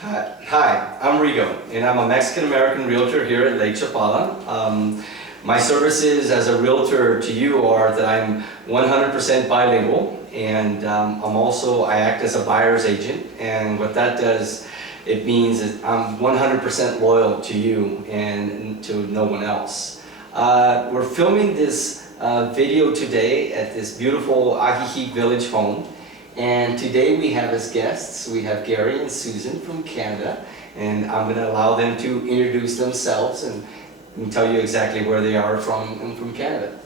Hi, I'm Rigo, and I'm a Mexican-American realtor here at Lake Chapala. My services as a realtor to you are that I'm 100% bilingual, and I act as a buyer's agent, and what that does, it means that I'm 100% loyal to you and to no one else. We're filming this video today at this beautiful Ajijic village home. And today we have as guests, we have Gary and Susan from Canada, and I'm going to allow them to introduce themselves and tell you exactly where they are from Canada.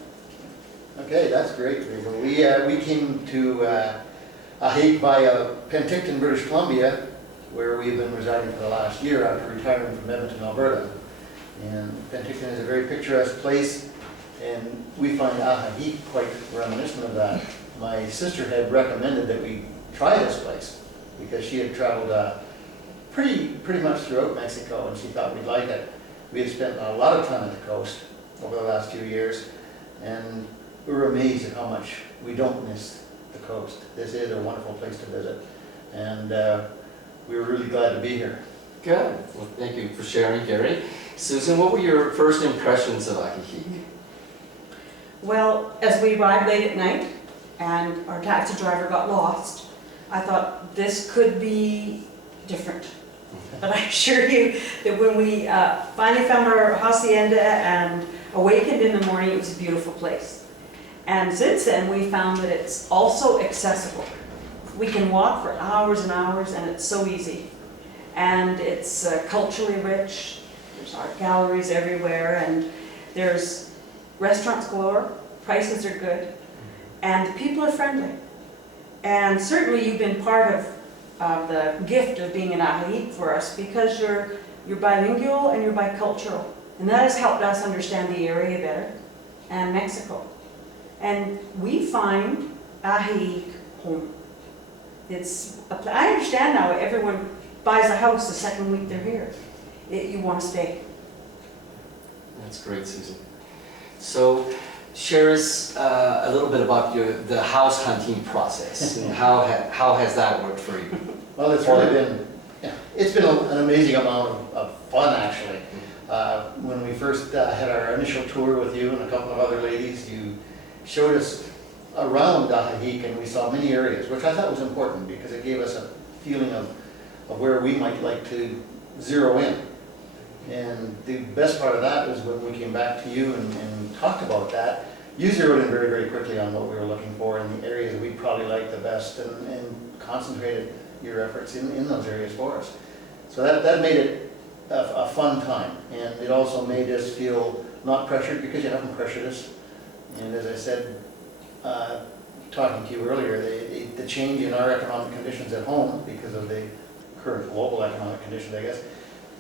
Okay, that's great, Rigo. We came to Ajjic via Penticton, British Columbia, where we've been residing for the last year after retiring from Edmonton, Alberta. And Penticton is a very picturesque place, and we find Ajjic quite reminiscent of that. My sister had recommended that we try this place because she had traveled pretty much throughout Mexico, and she thought we'd like it. We had spent a lot of time at the coast over the last few years, and we were amazed at how much we don't miss the coast. This is a wonderful place to visit, and we were really glad to be here. Good. Well, thank you for sharing, Gary. Susan, what were your first impressions of Ajjic? Well, as we arrived late at night, and our taxi driver got lost, I thought this could be different. But I assure you that when we finally found our hacienda and awakened in the morning, it was a beautiful place. And since then, we found that it's also accessible. We can walk for hours and hours, and it's so easy. And it's culturally rich. There's art galleries everywhere, and there's restaurants galore. Prices are good. And the people are friendly. And certainly you've been part of the gift of being in Ajjic for us because you're bilingual and you're bicultural. And that has helped us understand the area better and Mexico. And we find Ajjic home. I understand now everyone buys a house the second week they're here. You want to stay. That's great, Susan. So, share us a little bit about the house hunting process and how has that worked for you? Well, it's been an amazing amount of fun, actually. When we first had our initial tour with you and a couple of other ladies, you showed us around Ajjic, and we saw many areas, which I thought was important because it gave us a feeling of where we might like to zero in. And the best part of that was when we came back to you and talked about that, you zeroed in very, very quickly on what we were looking for in the areas that we'd probably like the best and concentrated your efforts in those areas for us. So that made it a fun time, and it also made us feel not pressured because you haven't pressured us. And as I said, talking to you earlier, the change in our economic conditions at home because of the current global economic conditions, I guess,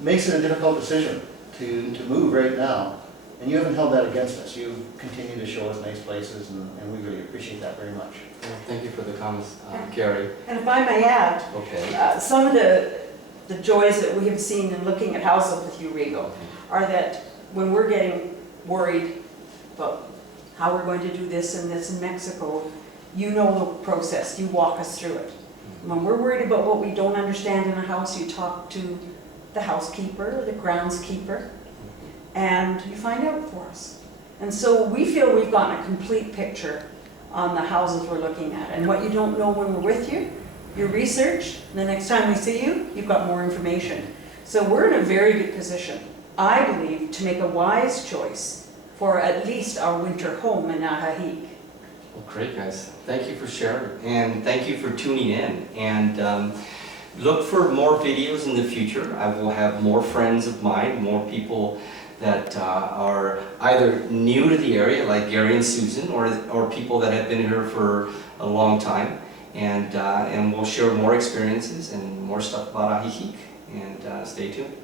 makes it a difficult decision to move right now, and you haven't held that against us. You continue to show us nice places, and we really appreciate that very much. Well, thank you for the comments, Gary. And if I may add, Okay. some of the joys that we have seen in looking at houses with you, Rigo, are that when we're getting worried about how we're going to do this and this in Mexico, you know the process, you walk us through it. When we're worried about what we don't understand in a house, you talk to the housekeeper, the groundskeeper, and you find out for us. And so we feel we've gotten a complete picture on the houses we're looking at. And what you don't know when we're with you, your research, and the next time we see you, you've got more information. So we're in a very good position, I believe, to make a wise choice for at least our winter home in Ajjic. Well, great, guys. Thank you for sharing, and thank you for tuning in. And look for more videos in the future. I will have more friends of mine, more people that are either new to the area, like Gary and Susan, or people that have been here for a long time. And we'll share more experiences and more stuff about Ajjic. And stay tuned.